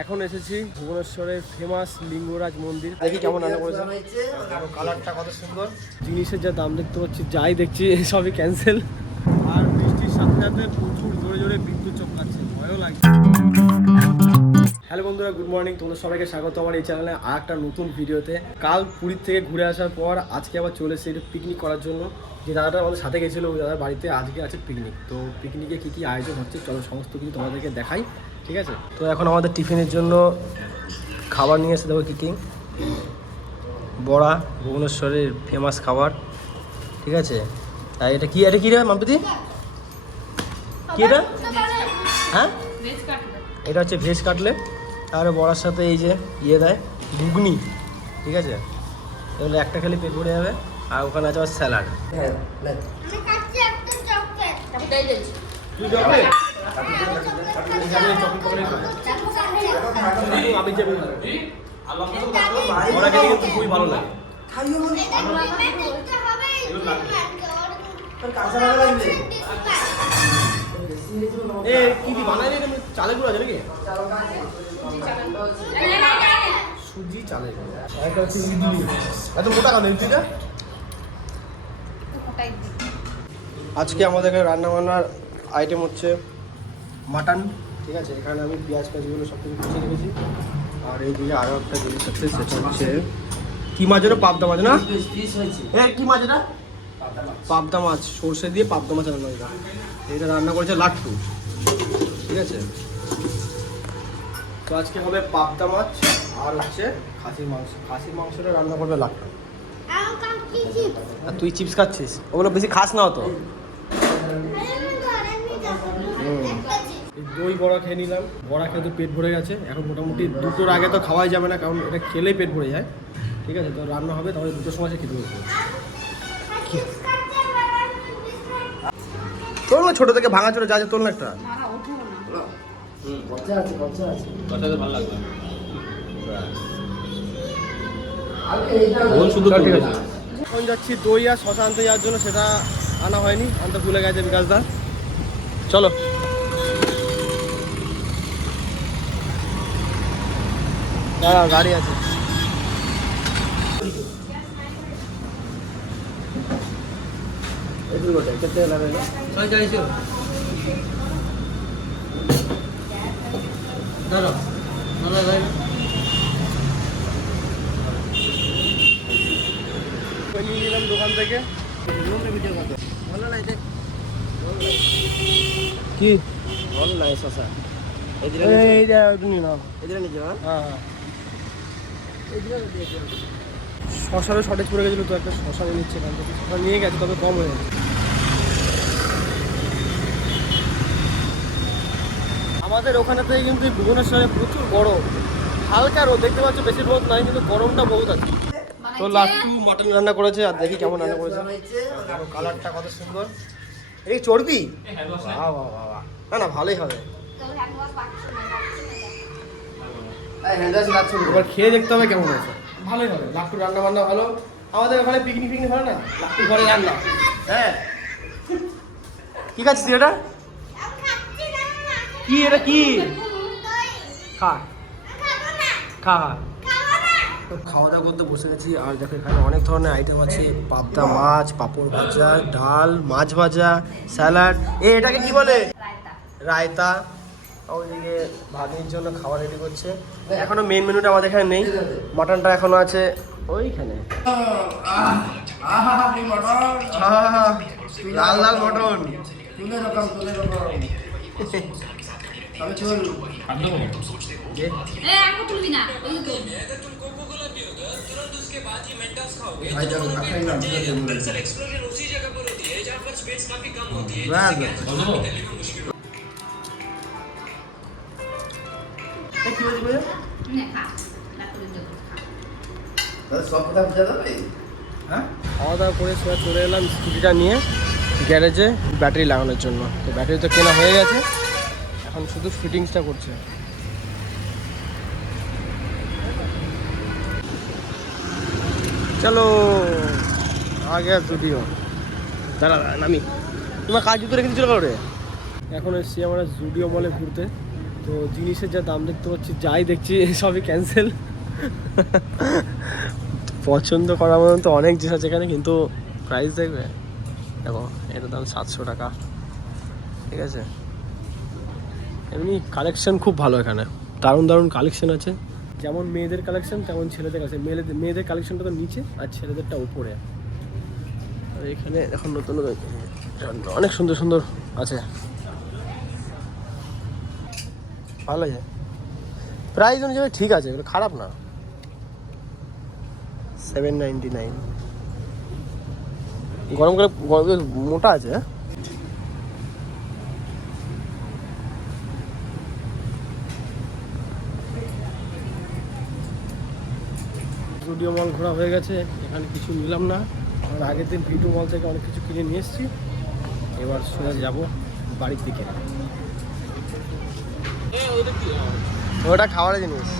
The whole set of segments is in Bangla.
এখন এসেছি ভুবনেশ্বরের ফেমাস লিঙ্গরাজ মন্দির। দেখি কেমন রান্না করেছে, কালারটা কত সুন্দর। জিনিসের যা দাম দেখতে পাচ্ছি, যাই দেখছি সবই ক্যান্সেল। আর বৃষ্টির সাথে সাথে প্রচুর জোরে জোরে বিদ্যুৎ চমকাচ্ছে, ভয়ও লাগছে। হ্যালো বন্ধুরা, গুড মর্নিং। তোমাদের সবাইকে স্বাগত আমার এই চ্যানেলে আর একটা নতুন ভিডিওতে। কাল পুরীর থেকে ঘুরে আসার পর আজকে আবার চলে এসেছি একটু পিকনিক করার জন্য। যে দাদাটা আমাদের সাথে গেছিলো, ওই দাদার বাড়িতে আজকে আছে পিকনিক। তো পিকনিকে কী কী আয়োজন হচ্ছে চলো সমস্ত কিছু তোমাদেরকে দেখাই, ঠিক আছে? তো এখন আমাদের টিফিনের জন্য খাবার নিয়ে এসে দেবো কী কী। বড়া, ভুবনেশ্বরের ফেমাস খাবার, ঠিক আছে? আর এটা কি রে মাম্পিদি, কি এটা? হ্যাঁ, এটা হচ্ছে ভেজ কাটলেট। আর বড়ার সাথে এই যে দেয় ঘুগনি, ঠিক আছে? এগুলো একটা খেলে পেট ভরে যাবে। আর ওখানে আছে আমার স্যালাড। খুবই ভালো লাগে। কি বানাই চালের গুঁড়ো আছে নাকি? সুজি চালের গুঁড়ো। এত মোটা কেন ইডলিটা? আজকে আমাদের এখানে রান্নাবান্নার আইটেম হচ্ছে মাটন, ঠিক আছে? এখানে আমি পেঁয়াজ পেঁয়াজগুলো সব কিছু কুচিয়ে রেখেছি। আর এইদিকে আরও একটা জিনিস আছে, সেটা হচ্ছে কি মাছ? এটা পাবদা মাছ না? কি মাছ এটা? পাবদা মাছ, সর্ষে দিয়ে পাবদা মাছ রান্না হয়েছে। এটা রান্না করেছে লাট্টু, ঠিক আছে? তো আজকে হবে পাবদা মাছ আর হচ্ছে খাসির মাংস। খাসির মাংসটা রান্না করবে লাট্টু। আর তুই চিপস খাচ্ছিস? ওগুলো বেশি খাস না তো। দই বড়া খেয়ে নিলাম। বড়া খেয়ে তো পেট ভরে গেছে। এখন মোটামুটি দুটোর আগে তো খাওয়াই যাবে না, কারণ এটা খেলেই পেট ভরে যায়, ঠিক আছে? তো রান্না হবে, তাহলে দুটোর সময় খেতে হবে। তোর না ছোটো থেকে ভাঙা চোরা যা আছে, তোর না একটা এখন যাচ্ছি দই আর শশা আনতে যাওয়ার জন্য, সেটা আনা হয়নি, আনতে ভুলে গেছে বিকাশদা। চলো গাড়ি আছে। কেতে লাগে নিয়ে নিলাম দোকান থেকে। কি ভালো লাগে শশা? শশারও শর্টেজ পড়ে গেছিলো, তো একটা শশা নিয়ে নিচ্ছে এখান থেকে। শশা নিয়ে গেছে, তবে কম হয়ে গেছে। আমাদের ওখানে থেকে কিন্তু ভুবনেশ্বরে প্রচুর গরম, হালকা রোদ দেখতে পাচ্ছ, বেশি রোদ নাই, কিন্তু গরমটা বহুত আছে। তো লাট্টু মাটন রান্না করেছে, আর দেখি কেমন রান্না করেছে। কালারটা কত সুন্দর। এই চর্বি, না না ভালোই হবে। এবার খেয়ে দেখতে হবে কেমন হয়েছে। ভালোই হবে, লাট্টু রান্না বান্না ভালো। আমাদের ওখানে পিকনিক হয় না, লাট্টু ঘরে রান্না। হ্যাঁ, কি খাচ্ছিস এটা? কি এটা? কি খা খা খাওয়া দাওয়া করতে বসে গেছি। আর দেখো এখানে অনেক ধরনের আইটেম আছে। পাবদা মাছ, পাঁপড় ভাজা, ডাল, মাছ ভাজা, স্যালাড। এটাকে কি বলে? রায়তা। ওইদিকে ভাবির জন্য খাবার রেডি করছে। এখনো মেন মেনুটা আমাদের এখানে নেই, মাটনটা এখনো আছে ওইখানে। লাল লাল মটন। খাওয়া দাওয়া করে চলে এলাম স্কুটিটা নিয়ে গ্যারেজে ব্যাটারি লাগানোর জন্য। তো ব্যাটারি তো কেনা হয়ে গেছে, এখন শুধু ফিটিংসটা করছে। চলো আগে জুডিও। দাঁড়া নামি, তোমার কাজ জুতো রেখে দিচ্ছিল কারো রে? এখন এসছি আমরা জুডিও মলে ঘুরতে। তো জিনিসের যা দাম দেখতে পাচ্ছি, যাই দেখছি সবই ক্যান্সেল। পছন্দ করার মতন তো অনেক জিনিস আছে এখানে, কিন্তু প্রাইস দেখবে, দেখো এটার দাম 700 টাকা। ঠিক আছে, এমনি কালেকশন খুব ভালো এখানে, দারুণ দারুণ কালেকশন আছে। যেমন মেয়েদের কালেকশন তেমন ছেলেদের কাছে। মেয়েদের কালেকশনটা তো নিচে আর ছেলেদেরটা উপরে। আর এখানে এখন নতুন নতুন অনেক সুন্দর সুন্দর আছে, ভালো লাগে। প্রাইস অনুযায়ী ঠিক আছে, এগুলো খারাপ না। 799। গরমকালে মোটা আছে। জুডিও মল ঘোরা হয়ে গেছে, এখানে কিছু নিলাম না। আর আগের দিন ভিডিও মল থেকে অনেক কিছু কিনে নিয়ে এসেছি। এবার সোজা যাব বাড়ির দিকে। ওটা খাওয়ার জিনিস।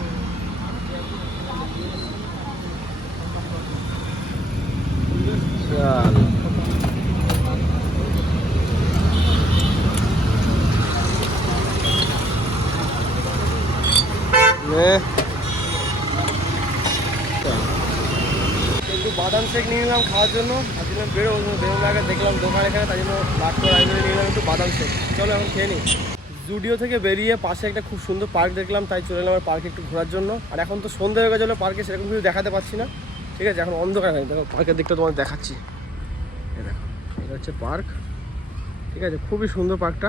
একটু বাদাম শেক নিয়ে নিলাম খাওয়ার জন্য। আর জন্য বেরোনোর আগে দেখলাম দোকান এখানে, তাই জন্য লাটকো আইনে নিয়ে নিলাম একটু বাদাম শেক। চলো এখন খেয়ে নিই। জুডিও থেকে বেরিয়ে পাশে একটা খুব সুন্দর পার্ক দেখলাম, তাই চলে এলাম পার্কে একটু ঘোরার জন্য। আর এখন তো সন্ধ্যা হয়ে গেছিলো, পার্কে সেরকম কিছু দেখাতে পাচ্ছি না। ঠিক আছে, এখন অন্ধকার হয়ে দেখো পার্কের দিকটা তোমাদের দেখাচ্ছি। এই দেখো, এটা হচ্ছে পার্ক। ঠিক আছে, খুবই সুন্দর পার্কটা,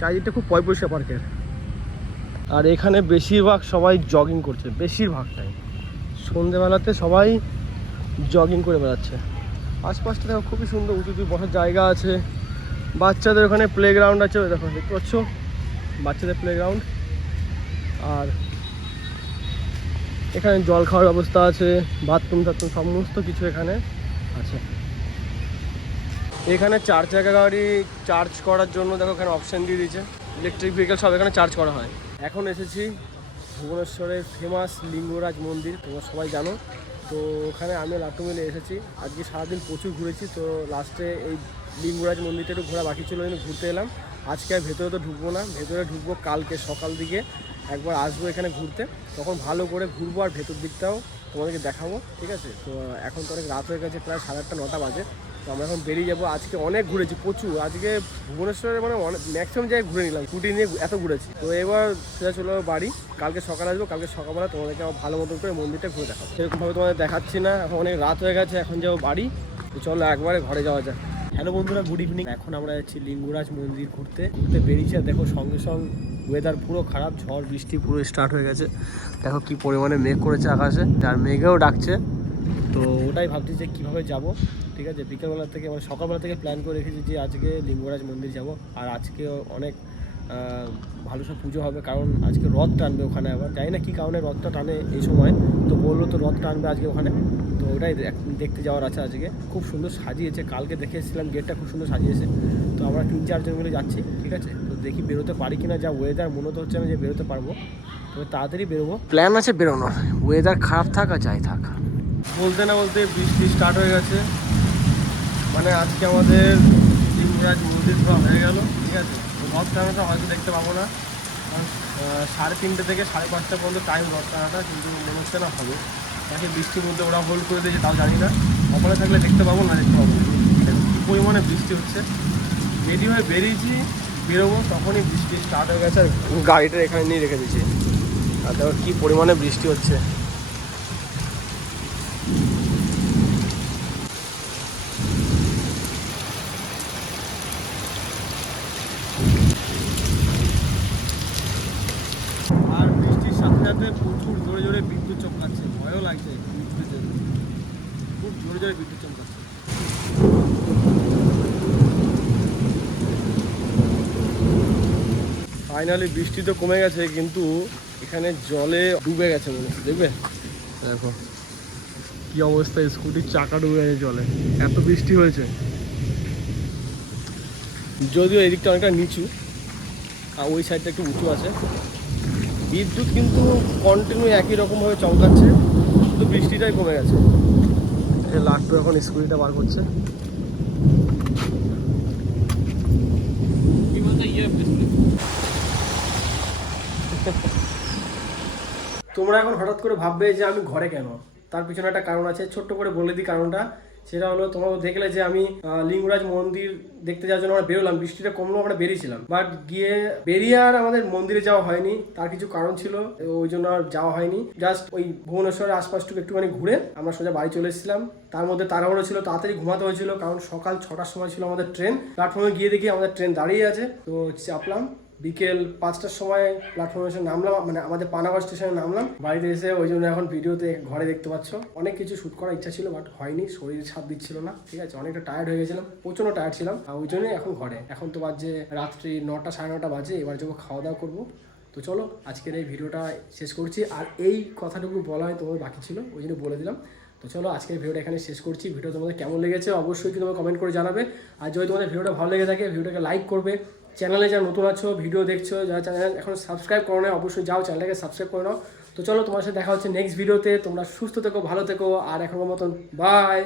চারিদিকটা খুব পয়পয়সা পার্কের। আর এখানে বেশিরভাগ সবাই জগিং করছে, বেশিরভাগটাই সন্ধেবেলাতে সবাই জগিং করে বেড়াচ্ছে। আশপাশটা দেখো খুবই সুন্দর, উঁচু উঁচু বসার জায়গা আছে। বাচ্চাদের ওখানে প্লেগ্রাউন্ড আছে, ওই দেখো দেখতে পাচ্ছ বাচ্চাদের প্লেগ্রাউন্ড। আর এখানে জল খাওয়ার ব্যবস্থা আছে, বাথরুম টাথরুম সমস্ত কিছু এখানে আছে। এখানে 4 চাকা গাড়ি চার্জ করার জন্য দেখো এখানে অপশান দিয়ে দিয়েছে, ইলেকট্রিক ভেহিকেল সব এখানে চার্জ করা হয়। এখন এসেছি ভুবনেশ্বরের ফেমাস লিঙ্গরাজ মন্দির, তোমরা সবাই জানো। তো ওখানে আমি লাট্টু মিলে এসেছি। আজকে সারাদিন প্রচুর ঘুরেছি, তো লাস্টে এই লিঙ্গরাজ মন্দিরটা একটু ঘোরা বাকি ছিল, কিন্তু ঘুরতে এলাম। আজকে আর ভেতরে তো ঢুকবো না, ভেতরে ঢুকবো কালকে সকাল দিকে একবার আসবো এখানে ঘুরতে, তখন ভালো করে ঘুরবো আর ভেতর দিকটাও তোমাদেরকে দেখাবো। ঠিক আছে, তো এখন তো অনেক রাত হয়ে গেছে, প্রায় 8:30 9টা বাজে। তো আমরা এখন বেরিয়ে যাবো। আজকে অনেক ঘুরেছি প্রচুর, আজকে ভুবনেশ্বরে মানে অনেক ম্যাক্সিমাম জায়গায় ঘুরে নিলাম, স্কুটি নিয়ে এত ঘুরেছি। তো এবার সেটা চলে বাড়ি, কালকে সকালে আসবো। কালকে সকালবেলা তোমাদেরকে আবার ভালো মতন করে মন্দিরটা ঘুরে দেখাবো। সেরকমভাবে তোমাদের দেখাচ্ছি না, এখন অনেক রাত হয়ে গেছে, এখন যাবো বাড়ি। তো চলো একবারে ঘরে যাওয়া যায়। হ্যালো বন্ধুরা, গুড ইভিনিং। এখন আমরা যাচ্ছি লিঙ্গরাজ মন্দির ঘুরতে বেরিয়েছি। আর দেখো সঙ্গে সঙ্গে ওয়েদার পুরো খারাপ, ঝড় বৃষ্টি পুরো স্টার্ট হয়ে গেছে। দেখো কি পরিমাণে মেঘ করেছে আকাশে, আর মেঘেও ডাকছে। তো ওটাই ভাবছি যে কীভাবে যাব। ঠিক আছে, বিকেলবেলা থেকে মানে সকালবেলা থেকে প্ল্যান করে রেখেছি যে আজকে লিঙ্গরাজ মন্দির যাব। আর আজকে অনেক ভালো সব পুজো হবে, কারণ আজকে রথ টানবে ওখানে। আবার জানি না কী কারণে রথটা টানে এই সময়, তো বললো তো রথ টানবে আজকে ওখানে। তো ওটাই দেখতে যাওয়ার আছে আজকে। খুব সুন্দর সাজিয়েছে, কালকে দেখে এসেছিলাম, গেটটা খুব সুন্দর সাজিয়েছে। তো আমরা 3-4 জন মিলে যাচ্ছি। ঠিক আছে, তো দেখি বেরোতে পারি কিনা। যা ওয়েদার মনে তো হচ্ছে না যে বেরোতে পারবো, তবে তাড়াতাড়ি বেরোবো। প্ল্যান আছে বেরোনোর, ওয়েদার খারাপ থাক আর যাই থাক। বলতে না বলতে বৃষ্টি স্টার্ট হয়ে গেছে, মানে আজকে আমাদের লিঙ্গরাজ মন্দির ঘোরা হয়ে গেল। ঠিক আছে, তো রথ টানাটা হয়তো দেখতে পাবো না, কারণ 3:30 থেকে 5:30 পর্যন্ত টাইম রথ টানাটা, কিন্তু মনে হচ্ছে না হবে। তাকে বৃষ্টির মধ্যে ওরা হোল্ড করে দিয়েছে, তাও জানি না, কপালে থাকলে দেখতে পাবো না দেখতে পাবো না। কী পরিমাণে বৃষ্টি হচ্ছে, রেডি হয়ে বেরিয়েছি, বেরোবো, তখনই বৃষ্টি স্টার্ট হয়ে গেছে। আর গাড়িটা এখানে নিয়ে রেখে দিয়েছি, আর দেখো কী পরিমাণে বৃষ্টি হচ্ছে। আর বৃষ্টির সাথে সাথে প্রচুর জোরে জোরে বিদ্যুৎ চমকাচ্ছে, ভয়ও লাগছে বিদ্যুতের জন্য, খুব জোরে জোরে বিদ্যুৎ চমকাচ্ছে। ফাইনালি বৃষ্টি তো কমে গেছে, কিন্তু এখানে জলে ডুবে গেছে মনে হচ্ছে, দেখবে দেখো কি অবস্থা, স্কুটির চাকা ডুবে গেছে জলে, এত বৃষ্টি হয়েছে। যদিও এদিকটা অনেকটা নিচু আর ওই সাইডটা একটু উঁচু আছে। বিদ্যুৎ কিন্তু কন্টিনিউ একই রকমভাবে চমকাচ্ছে, শুধু বৃষ্টিটাই কমে গেছে। লাট্টু এখন স্কুটিটা বার করছে। তোমরা এখন হঠাৎ করে ভাববে যে আমি ঘরে কেন, তার পিছনে একটা কারণ আছে, ছোট্ট করে বলে দিই কারণটা। সেটা হলো, তোমরা দেখলে যে আমি লিঙ্গরাজ মন্দির দেখতে যাওয়ার জন্য আমরা বেরোলাম, বৃষ্টিটা কমলো, আমরা বেরিয়েছিলাম, বাট বেরিয়ে আর আমাদের মন্দিরে যাওয়া হয়নি। তার কিছু কারণ ছিল, ওই জন্য আর যাওয়া হয়নি। জাস্ট ওই ভুবনেশ্বরের আশপাশটুকু একটুখানি ঘুরে আমরা সোজা বাড়ি চলে এসেছিলাম। তার মধ্যে তাড়াহুড়ো ছিল, তাড়াতাড়ি ঘুমাতে হয়েছিল, কারণ সকাল 6টার সময় ছিল আমাদের ট্রেন। প্ল্যাটফর্মে গিয়ে দেখি আমাদের ট্রেন দাঁড়িয়ে আছে, তো চাপলাম। বিকেল 5টার সময় প্ল্যাটফর্মে এসে নামলাম, মানে আমাদের পানাগড় স্টেশনে নামলাম। বাড়িতে এসে ওই জন্য এখন ভিডিওতে ঘরে দেখতে পাচ্ছ, অনেক কিছু শ্যুট করার ইচ্ছা ছিল, বাট হয়নি, শরীর সাথ দিচ্ছিল না। ঠিক আছে, অনেকটা টায়ার্ড হয়ে গেছিলাম, প্রচন্ড টায়ার্ড ছিলাম, আর ওই জন্যই এখন ঘরে। এখন তো বাজে রাত্রি 9টা, 9:30 বাজে। এবার যাবো খাওয়া দাওয়া করবো। তো চলো আজকের এই ভিডিওটা শেষ করছি। আর এই কথাটুকু বলা হয় তোমাদের বাকি ছিল, ওই জন্য বলে দিলাম। তো চলো আজকের ভিডিওটা এখানে শেষ করছি। ভিডিও তোমাদের কেমন লেগেছে অবশ্যই কিন্তু তোমরা কমেন্ট করে জানাবে। আর যদি তোমাদের ভিডিওটা ভালো লেগে থাকে, ভিডিওটাকে লাইক করবে। চ্যানেলে যারা নতুন আছো, ভিডিও দেখছো, যারা চ্যানেল এখন সাবস্ক্রাইব করো না, অবশ্যই যাও চ্যানেলটাকে সাবস্ক্রাইব করে নাও। তো চলো তোমার সাথে দেখা হচ্ছে নেক্সট ভিডিওতে। তোমরা সুস্থ থেকো, ভালো থেকো, আর এখনকার মতন বাই।